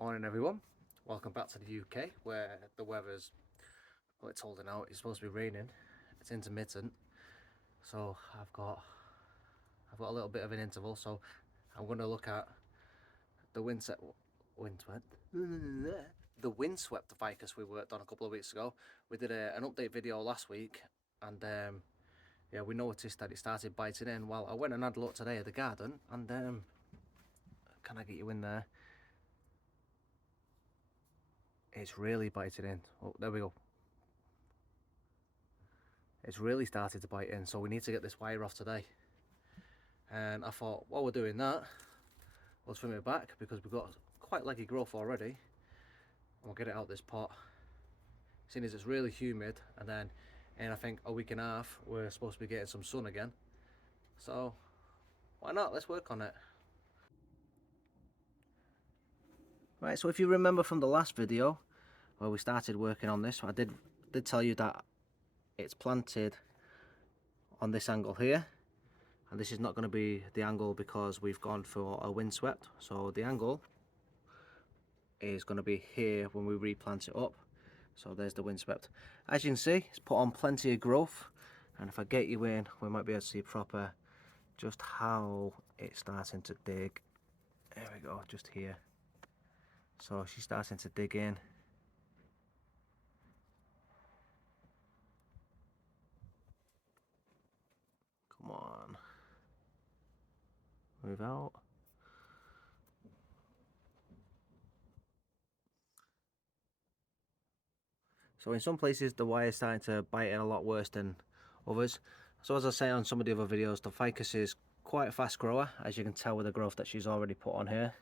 Morning everyone, welcome back to the UK where the weather's, well, it's holding out. It's supposed to be raining, it's intermittent, so I've got a little bit of an interval, so I'm going to look at the windswept ficus we worked on a couple of weeks ago. We did an update video last week, and yeah, we noticed that it started biting in. Well, I went and had a look today at the garden, and can I get you in there? It's really biting in. Oh, there we go. It's really started to bite in, so we need to get this wire off today. And I thought, while we're doing that, we'll trim it back because we've got quite leggy growth already. And we'll get it out this pot, seeing as it's really humid, and then in I think a week and a half we're supposed to be getting some sun again. So why not? Let's work on it. Right, so if you remember from the last video where we started working on this, I did tell you that it's planted on this angle here, and this is not going to be the angle because we've gone for a windswept. So the angle is going to be here when we replant it up. So there's the windswept. As you can see, it's put on plenty of growth, and if I get you in, we might be able to see proper just how it's starting to dig. There we go, just here. So she's starting to dig in. Come on, move out. So in some places the wire is starting to bite in a lot worse than others. So as I say on some of the other videos, the ficus is quite a fast grower, as you can tell with the growth that she's already put on here.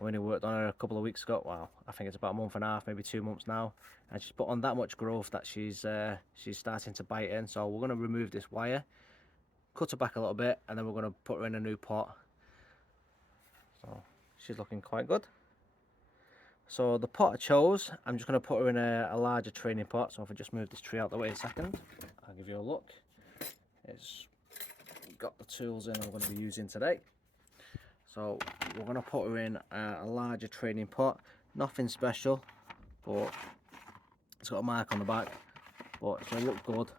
We only worked on her a couple of weeks ago. Well, I think it's about a month and a half, maybe 2 months now, and she's put on that much growth that she's starting to bite in. So we're going to remove this wire, cut her back a little bit, and then we're going to put her in a new pot. So she's looking quite good. So the pot I chose, I'm just going to put her in a larger training pot. So if I just move this tree out the way a second, I'll give you a look. It's got the tools in I'm going to be using today. So we're going to put her in a larger training pot. Nothing special, but it's got a mark on the back, but it's going to look good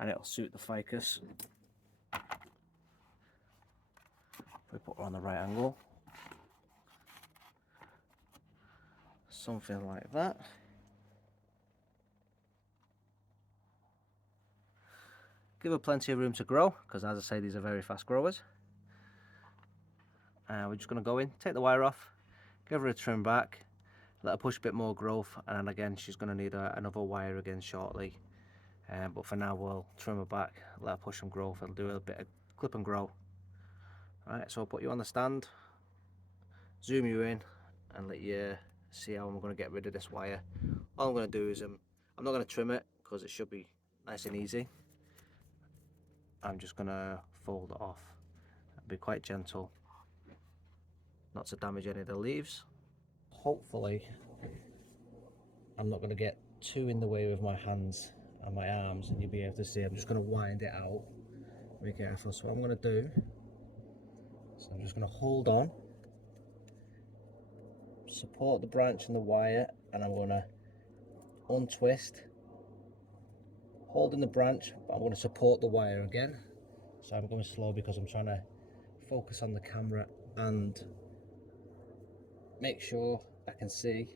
and it'll suit the ficus. If we put her on the right angle, something like that. Give her plenty of room to grow, because as I say, these are very fast growers. We're just going to go in, take the wire off, give her a trim back, let her push a bit more growth, and then again she's going to need another wire again shortly. But for now we'll trim her back, let her push some growth, and do a bit of clip and grow. Alright, so I'll put you on the stand, zoom you in, and let you see how I'm going to get rid of this wire. All I'm going to do is I'm not going to trim it because it should be nice and easy. I'm just going to fold it off and be quite gentle, not to damage any of the leaves. Hopefully I'm not going to get too in the way with my hands and my arms, and you'll be able to see I'm just going to wind it out. Be careful. So what I'm going to do is I'm just going to hold on, support the branch and the wire, and I'm going to untwist, holding the branch, but I'm going to support the wire again. So I'm going slow because I'm trying to focus on the camera and make sure I can see,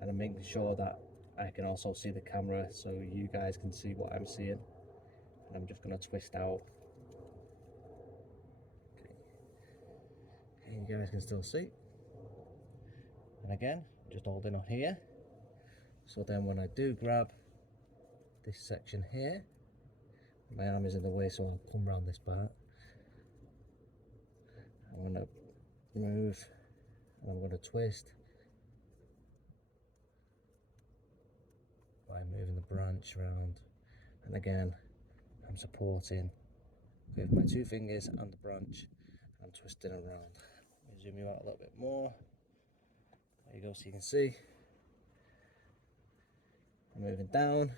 and I'm making sure that I can also see the camera so you guys can see what I'm seeing. And I'm just going to twist out. Okay, you guys can still see. And again, just holding on here. So then when I do grab this section here, my arm is in the way, so I'll come around this part. I'm going to move, and I'm going to twist by moving the branch around, and again I'm supporting with my 2 fingers and the branch and twisting around. Let me zoom you out a little bit more. There you go, so you can see. I'm moving down,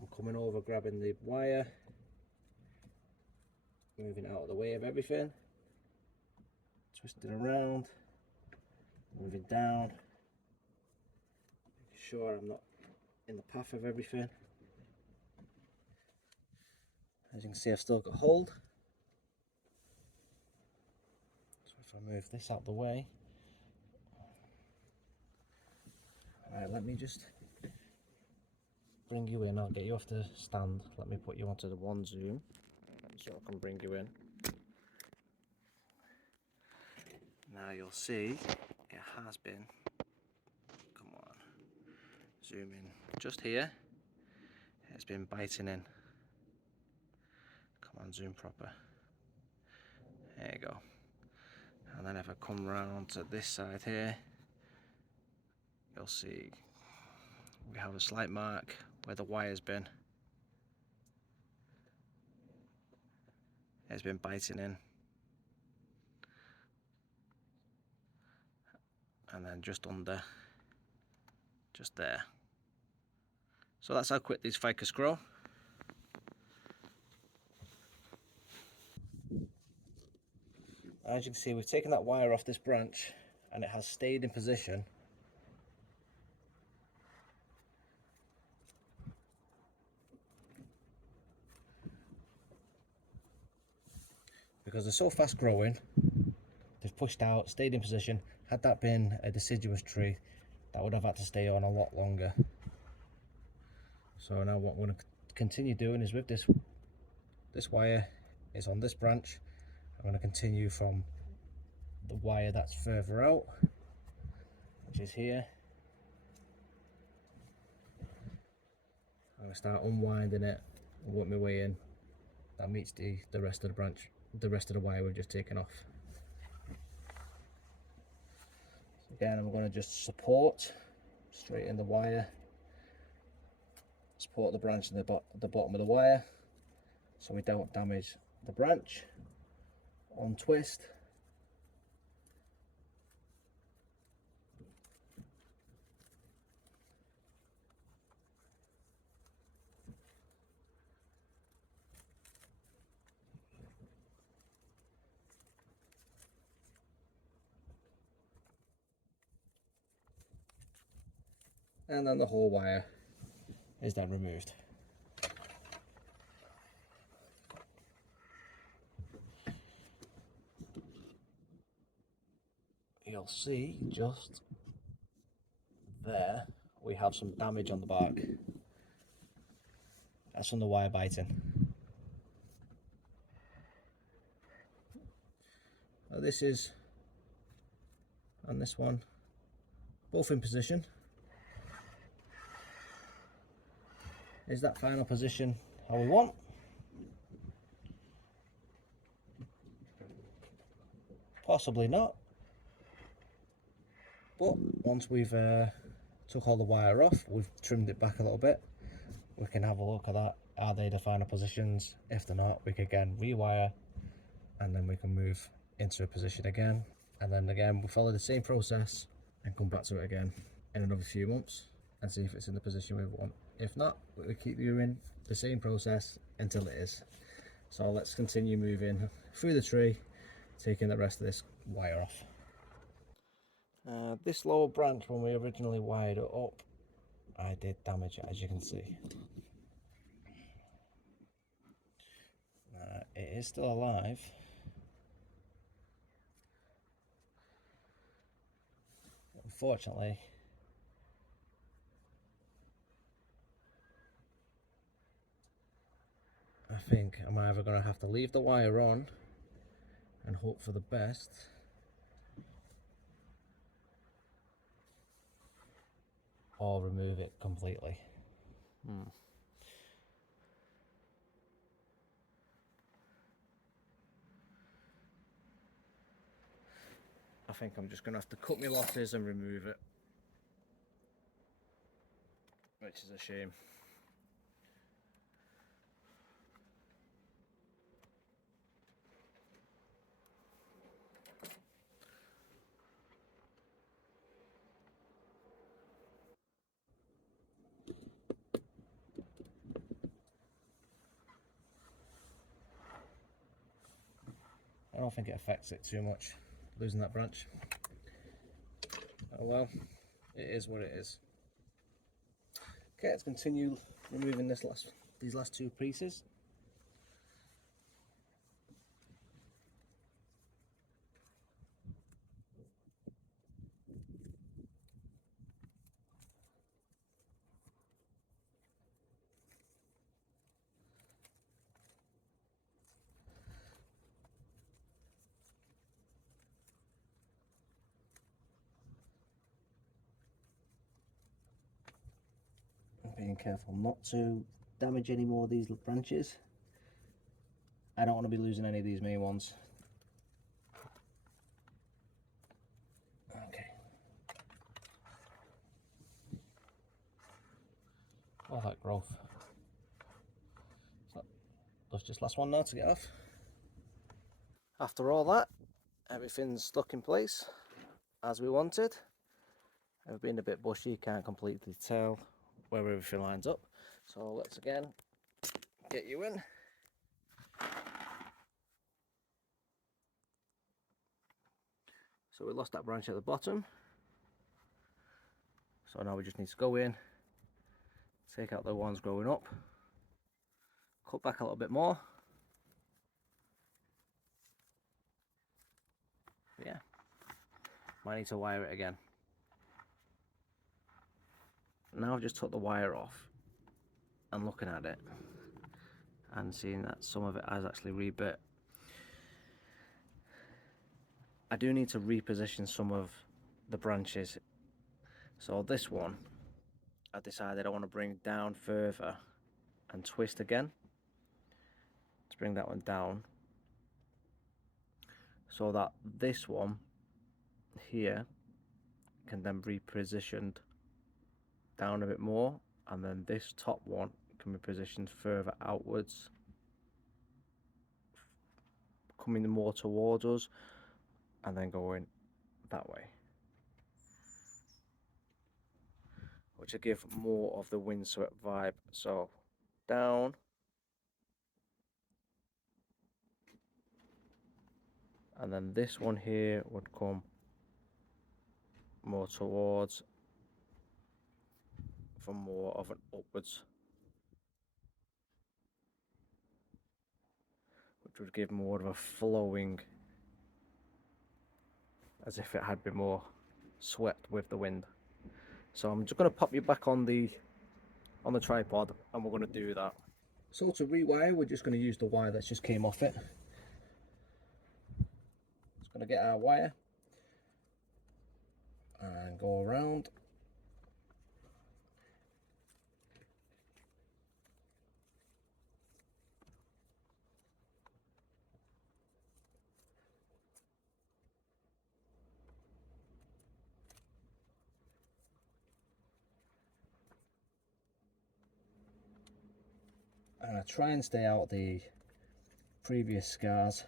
I'm coming over, grabbing the wire, moving out of the way of everything, twist it around, move it down, making sure I'm not in the path of everything. As you can see, I've still got hold. So if I move this out the way, alright, let me just bring you in. I'll get you off the stand. Let me put you onto the one zoom so I can bring you in. Now you'll see it has been, come on, zoom in just here, it's been biting in. Come on, zoom proper. There you go. And then if I come round to this side here, you'll see we have a slight mark where the wire's been. It's been biting in. And then just under, just there. So that's how quick these ficus grow. As you can see, we've taken that wire off this branch and it has stayed in position. Because they're so fast growing, they've pushed out, stayed in position. Had that been a deciduous tree, that would have had to stay on a lot longer. So now what I'm going to continue doing is with this wire is on this branch. I'm going to continue from the wire that's further out, which is here. I'm going to start unwinding it and work my way in. That meets the rest of the branch, the rest of the wire we've just taken off. Again, I'm going to just support, straighten the wire, support the branch in the bottom of the wire so we don't damage the branch, untwist, and then the whole wire is then removed. You'll see just there we have some damage on the bark. That's from the wire biting. Now this is, and this one, both in position. Is that final position how we want? Possibly not. But once we've took all the wire off, we've trimmed it back a little bit, we can have a look at that. Are they the final positions? If they're not, we can again rewire, and then we can move into a position again. And then again, we'll follow the same process and come back to it again in another few months and see if it's in the position we want. If not, we keep doing the same process until it is. So let's continue moving through the tree, taking the rest of this wire off. This lower branch, when we originally wired it up, I did damage it, as you can see. It is still alive. Unfortunately, I think I'm either going to have to leave the wire on and hope for the best, or remove it completely. I think I'm just going to have to cut my losses and remove it, which is a shame. I don't think it affects it too much. losing that branch. Oh well, it is what it is. Okay, let's continue removing these last two pieces. Being careful not to damage any more of these branches. I don't want to be losing any of these main ones. Okay. All that growth. So that's just last one now to get off. After all that, everything's stuck in place as we wanted. It's been a bit bushy, you can't completely tell where everything lines up. So let's again get you in. So we lost that branch at the bottom. So now we just need to go in, take out the ones growing up, cut back a little bit more. But yeah, might need to wire it again. Now I've just took the wire off and looking at it and seeing that some of it has actually rebit. I do need to reposition some of the branches. So this one, I decided I want to bring down further and twist again. Let's bring that one down so that this one here can then be positioned down a bit more, and then this top one can be positioned further outwards, coming more towards us and then going that way, which will give more of the windswept vibe. So down, and then this one here would come more towards, from more of an upwards, which would give more of a flowing, as if it had been more swept with the wind. So I'm just going to pop you back on the tripod and we're going to do that. So to rewire, we're just going to use the wire that just came off it. Just going to get our wire and go around. And I try and stay out the previous scars.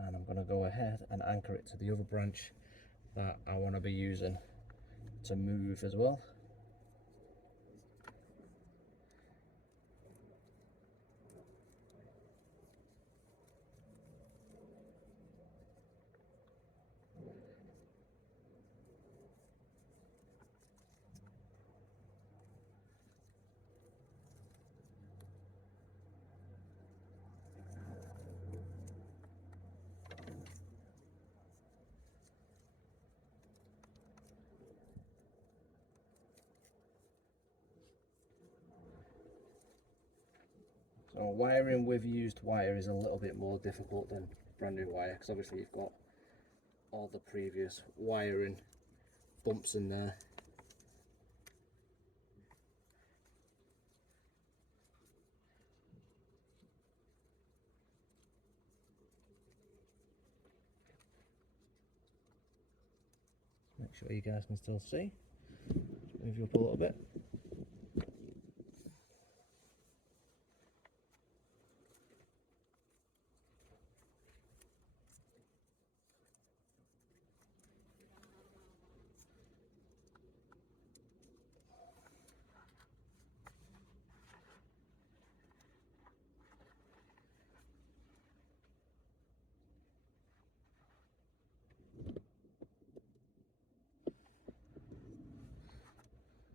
And I'm going to go ahead and anchor it to the other branch that I want to be using to move as well. So wiring with used wire is a little bit more difficult than brand new wire, because obviously you've got all the previous wiring bumps in there. sure you guys can still see. Move you up a little bit.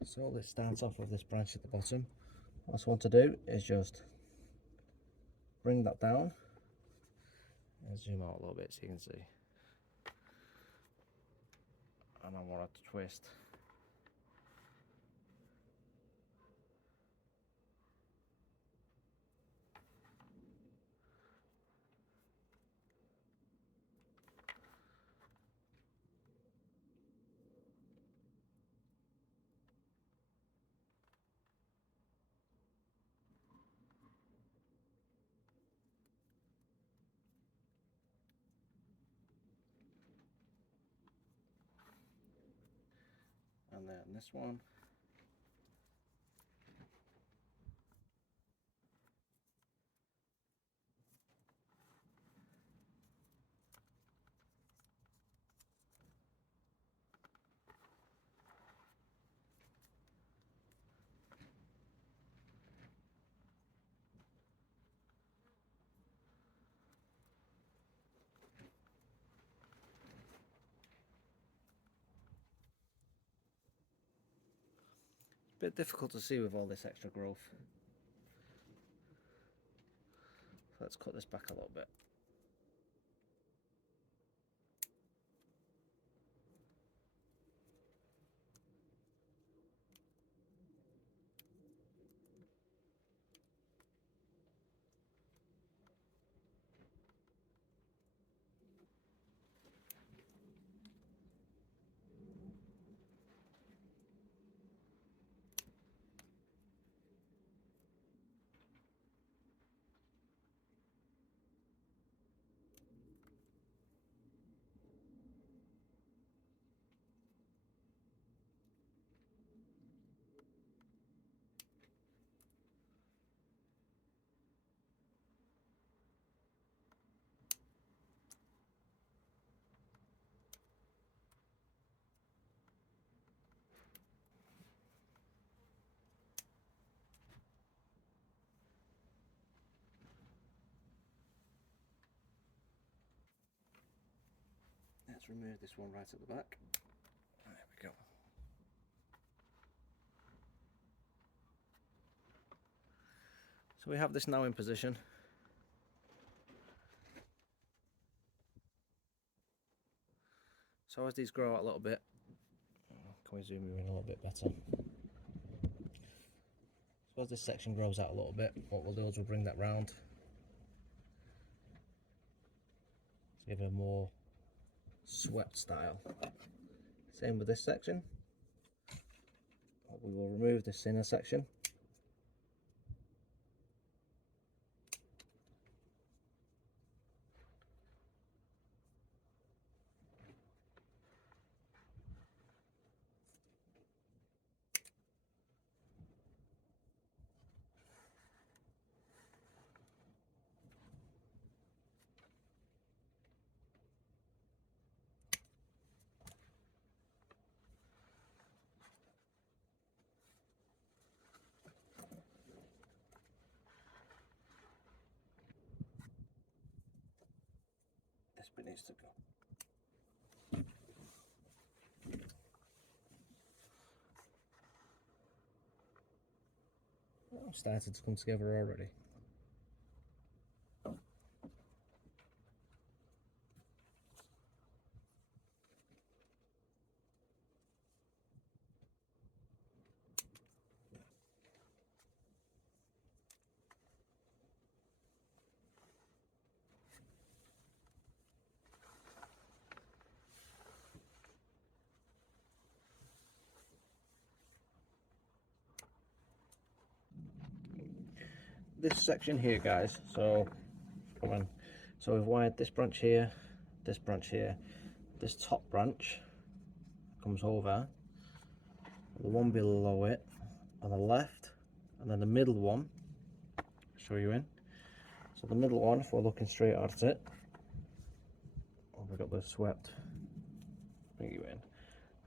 So this starts off with this branch at the bottom. What I want to do is just bring that down and zoom out a little bit so you can see. And I want it to twist. And then this one. Bit difficult to see with all this extra growth. Let's cut this back a little bit. Let's remove this one right at the back. There we go. So we have this now in position. So as these grow out a little bit, can we zoom you in a little bit better? So as this section grows out a little bit, what we'll do is we'll bring that round to give a more swept style. Same with this section. We will remove this inner section. This bit needs to go. Oh, started to come together already. This section here, guys, so come on, so we've wired this branch here, this top branch comes over, the one below it on the left, and then the middle one, I'll show you in. So the middle one, if we're looking straight at it, oh, we've got the swept, bring you in.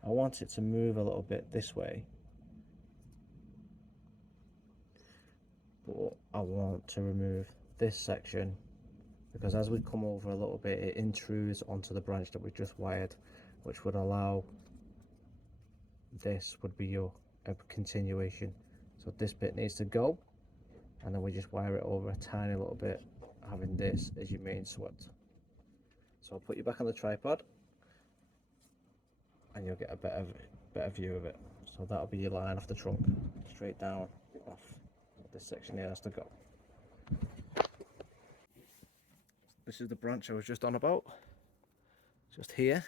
I want it to move a little bit this way, but I want to remove this section because as we come over a little bit, it intrudes onto the branch that we just wired, which would allow this would be your continuation. So this bit needs to go, and then we just wire it over a tiny little bit, having this as your main swept. So I'll put you back on the tripod and you'll get a better view of it. So that'll be your line off the trunk, straight down off. This section here has to go. This is the branch I was just on about, just here.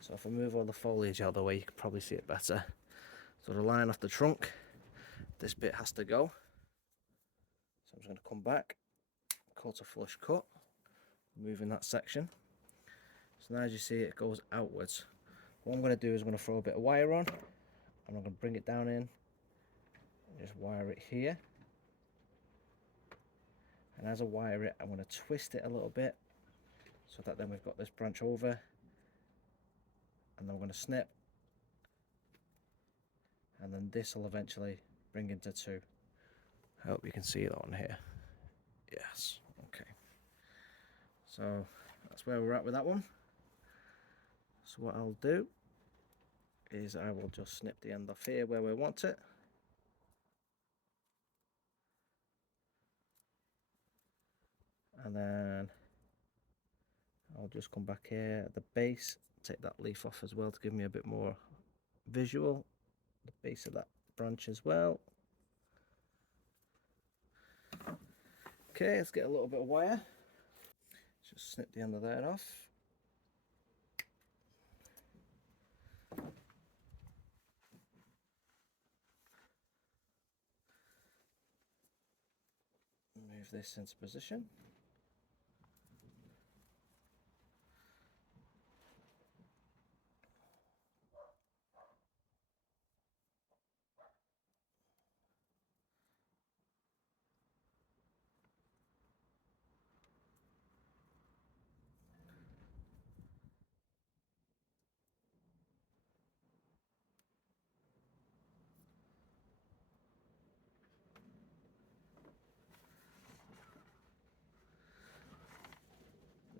So if I move all the foliage out of the way, you can probably see it better. So the line off the trunk, this bit has to go. So I'm just going to come back, cut a flush cut, moving that section. So now as you see, it goes outwards. What I'm going to do is I'm going to throw a bit of wire on, and I'm going to bring it down in, and just wire it here. And as I wire it, I'm going to twist it a little bit, so that then we've got this branch over, and then we're going to snip, and then this will eventually bring into two. I hope you can see that on here. Yes, okay. So that's where we're at with that one. So what I'll do is I will just snip the end off here where we want it. And then I'll just come back here at the base, take that leaf off as well to give me a bit more visual. The base of that branch as well. Okay, let's get a little bit of wire. Just snip the end of that off. Move this into position.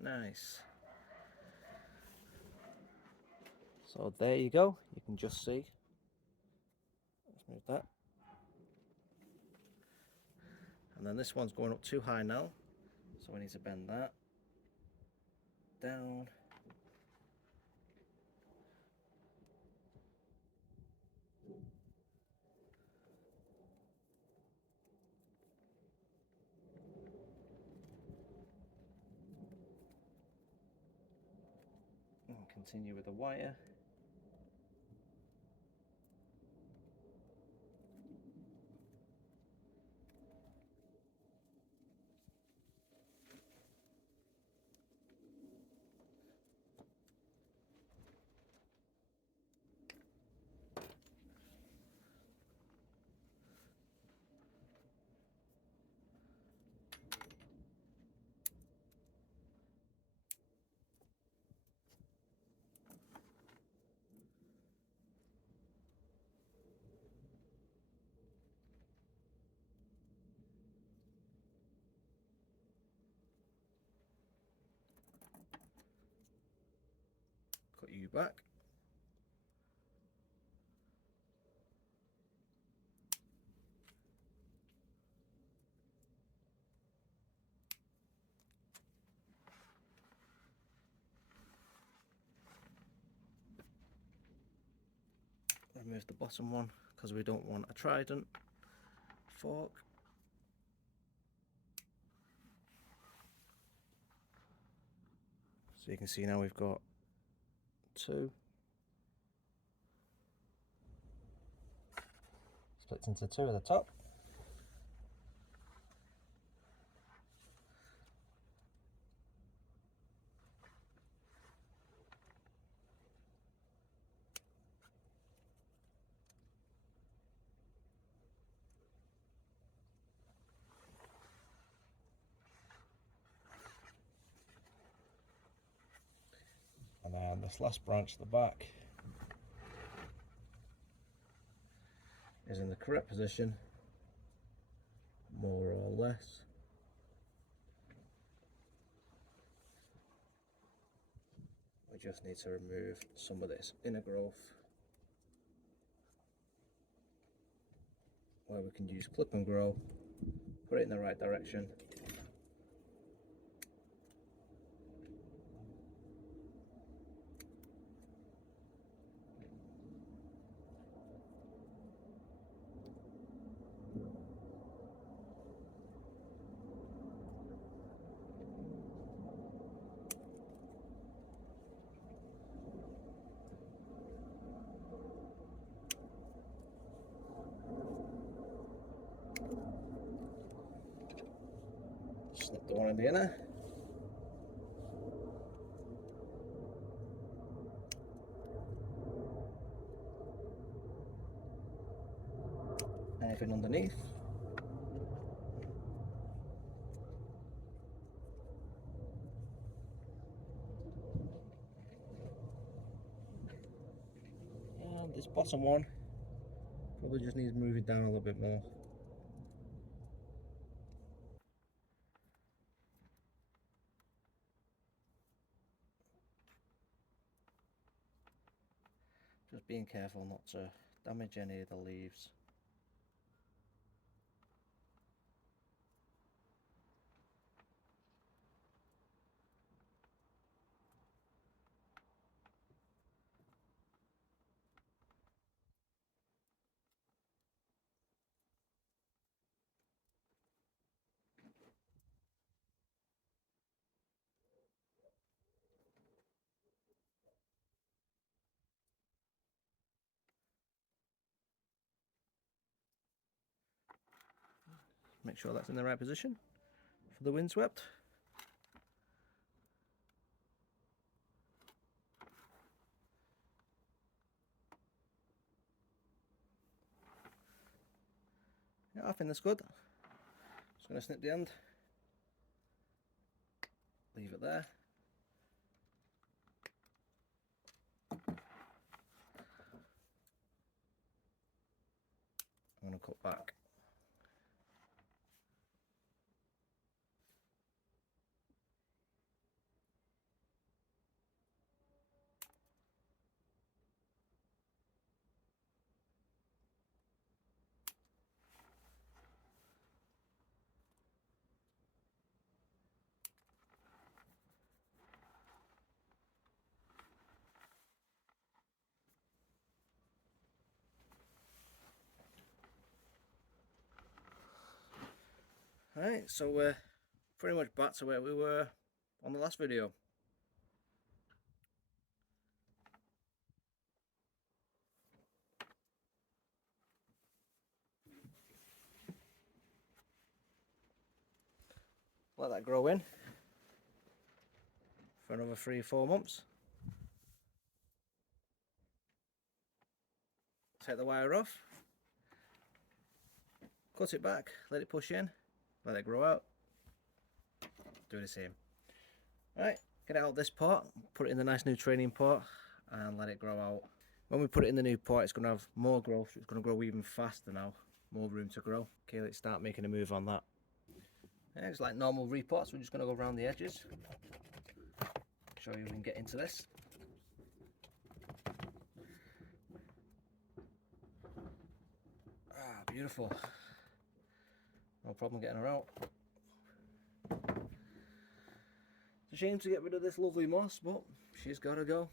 Nice. So there you go. You can just see. Let's move that. And then this one's going up too high now, so we need to bend that down. And continue with the wire. Cut you back. Remove the bottom one because we don't want a trident fork. So you can see now we've got two. Splits into two at the top. And this last branch at the back is in the correct position, more or less. We just need to remove some of this inner growth, where we can use clip and grow, put it in the right direction. Snip the one in the inner. Anything underneath. And this bottom one probably just needs moving down a little bit more. Just being careful not to damage any of the leaves. Make sure that's in the right position for the windswept. Yeah, I think that's good. Just going to snip the end, leave it there. I'm going to cut back. Alright, so we're pretty much back to where we were on the last video. Let that grow in for another 3 or 4 months. Take the wire off, cut it back, let it push in, let it grow out, do the same. Right, get out this pot, put it in the nice new training pot and let it grow out. When we put it in the new pot, it's going to have more growth, it's going to grow even faster now, more room to grow. Okay, let's start making a move on that. Yeah, it's like normal repots, we're just going to go around the edges, show you we can get into this. Ah, beautiful. No problem getting her out. It's a shame to get rid of this lovely moss, but she's got to go.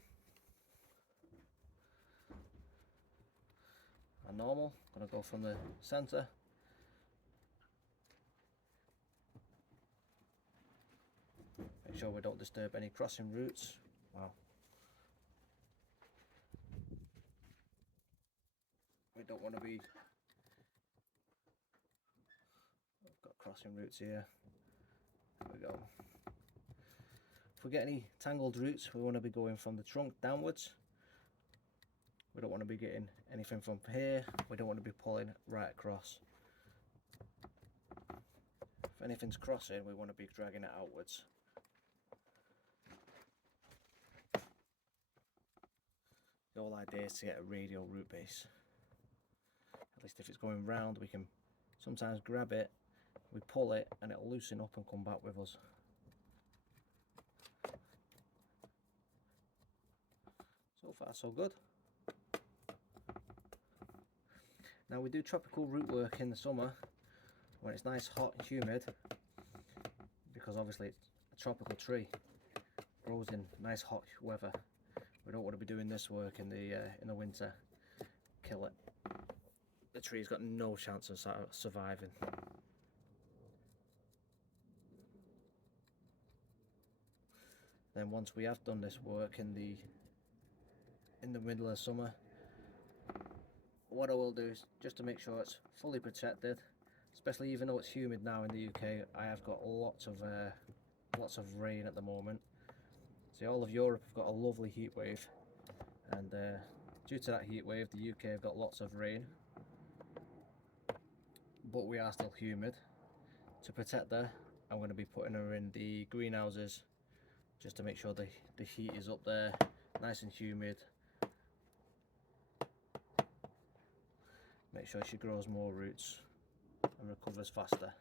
And normal, gonna go from the centre. Make sure we don't disturb any crossing roots. Wow. We don't want to be... I've got crossing roots here. There we go. If we get any tangled roots, we want to be going from the trunk downwards. We don't want to be getting anything from here. We don't want to be pulling right across. If anything's crossing, we want to be dragging it outwards. The whole idea is to get a radial root base. At least if it's going round, we can sometimes grab it, we pull it, and it'll loosen up and come back with us. So far so good. Now we do tropical root work in the summer when it's nice, hot and humid, because obviously it's a tropical tree, grows in nice hot weather. We don't want to be doing this work in the winter. Kill it. The tree's got no chance of surviving. Then once we have done this work in the middle of summer, what I will do is, just to make sure it's fully protected, especially even though it's humid now in the UK, I have got lots of rain at the moment. See, all of Europe have got a lovely heat wave, and due to that heat wave, the UK have got lots of rain, but we are still humid. To protect her, I'm going to be putting her in the greenhouses, just to make sure the heat is up there, nice and humid. Make sure she grows more roots and recovers faster.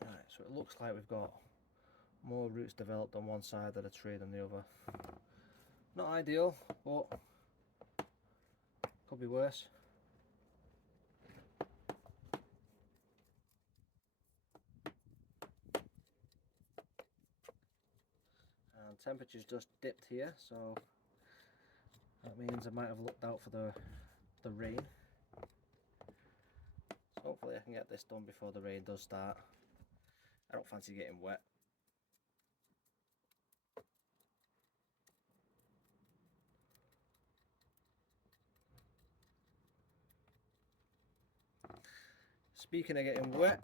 Right, so it looks like we've got more roots developed on one side of the tree than the other. Not ideal, but could be worse. And temperature's just dipped here, so that means I might have looked out for the rain. So hopefully I can get this done before the rain does start. I don't fancy getting wet. Speaking of getting wet,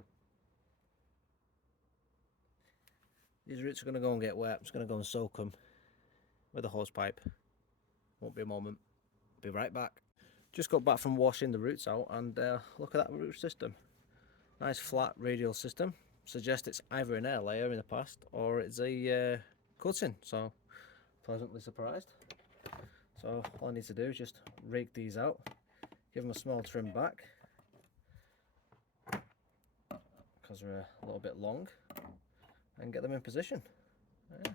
these roots are going to go and get wet. I'm just going to go and soak them with a hose pipe. Won't be a moment. Be right back. Just got back from washing the roots out, and look at that root system. Nice flat radial system. Suggest it's either an air layer in the past or it's a cutting, so pleasantly surprised. So all I need to do is just rake these out, give them a small trim back because they're a little bit long, and get them in position. Yeah.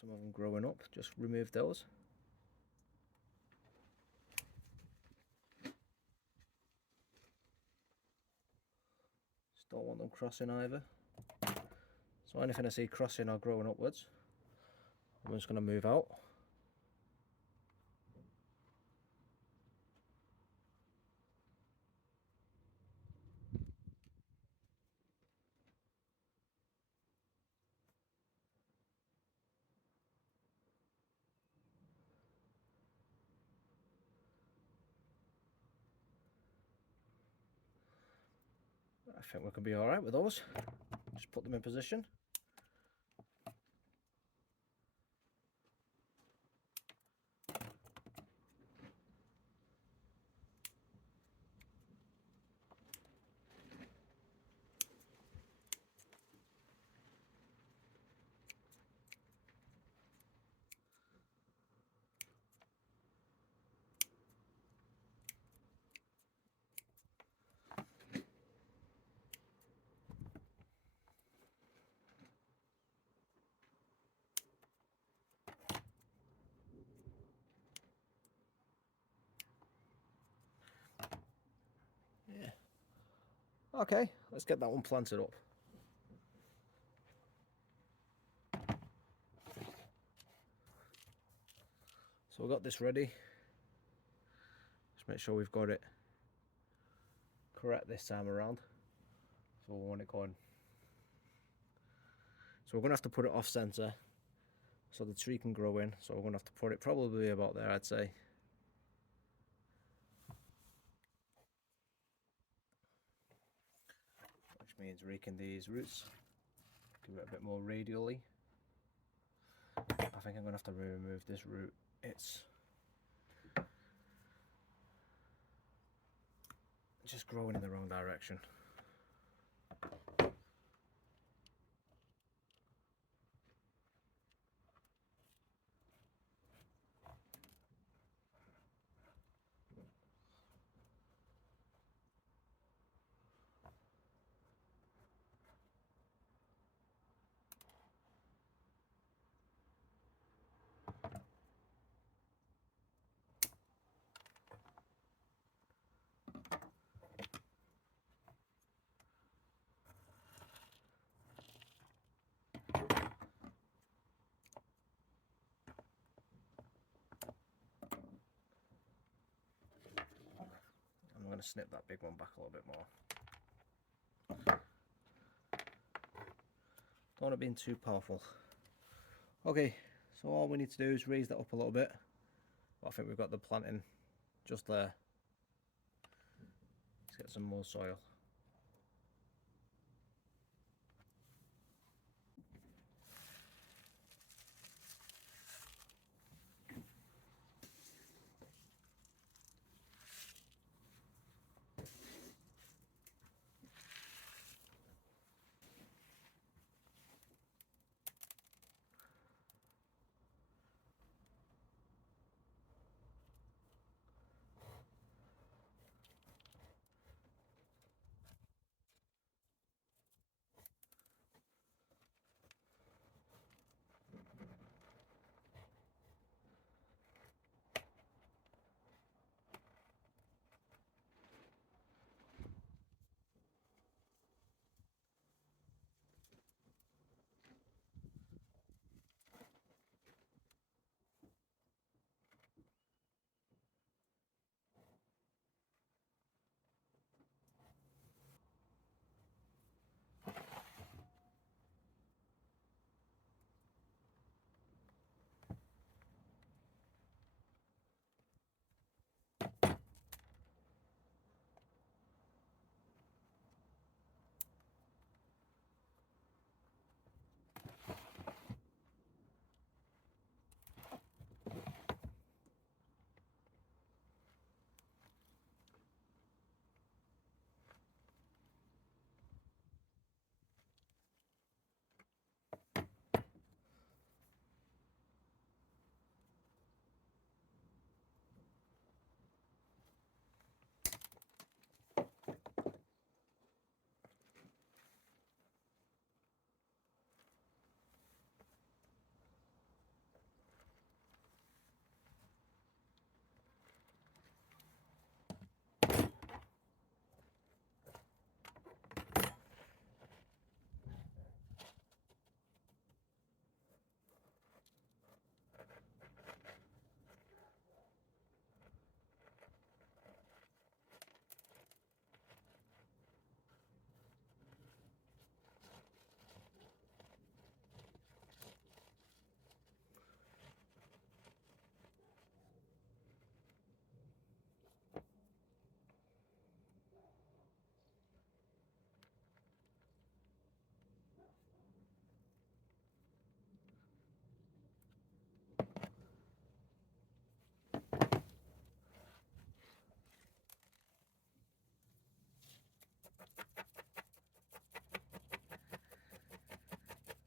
Some of them growing up, just remove those. Just don't want them crossing either. So anything I see crossing or growing upwards, I'm just going to move out. I think we can be alright with those. Just put them in position. Yeah. Okay, let's get that one planted up. So So we've got this ready. Just make sure we've got it correct this time around. So we want it going. So we're going to have to put it off center so the tree can grow in. So we're going to have to put it probably about there, I'd say. Which means raking these roots, give it a bit more radially. I think I'm going to have to remove this root. It's just growing in the wrong direction. I'm going to snip that big one back a little bit more. Don't want it being too powerful. Okay, so all we need to do is raise that up a little bit. But I think we've got the planting just there. Let's get some more soil.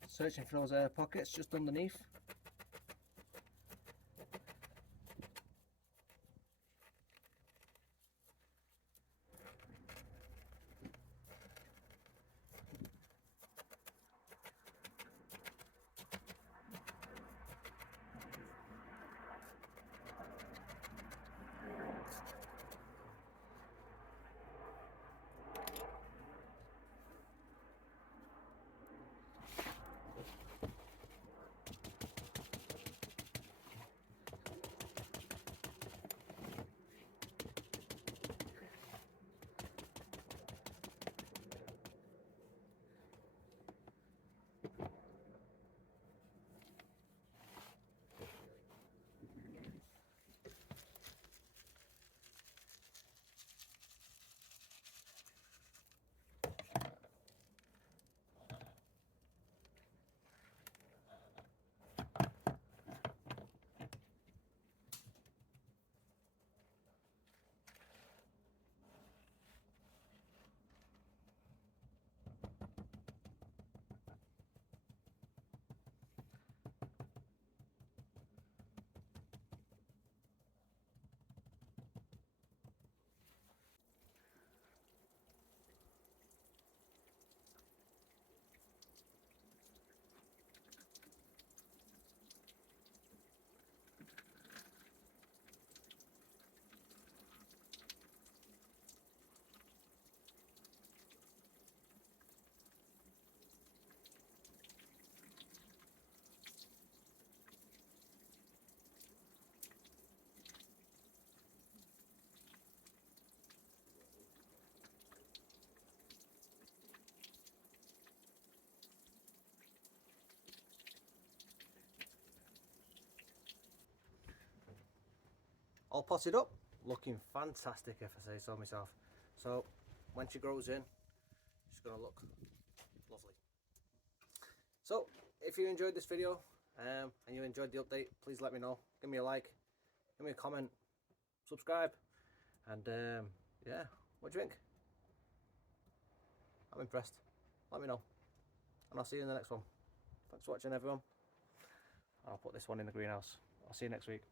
Searching for those air pockets just underneath. all potted up, looking fantastic if I say so myself. So when she grows in, she's going to look lovely. So if you enjoyed this video and you enjoyed the update, please let me know. Give me a like, give me a comment, subscribe, and yeah, what do you think? I'm impressed. Let me know, and I'll see you in the next one. Thanks for watching, everyone. I'll put this one in the greenhouse. I'll see you next week.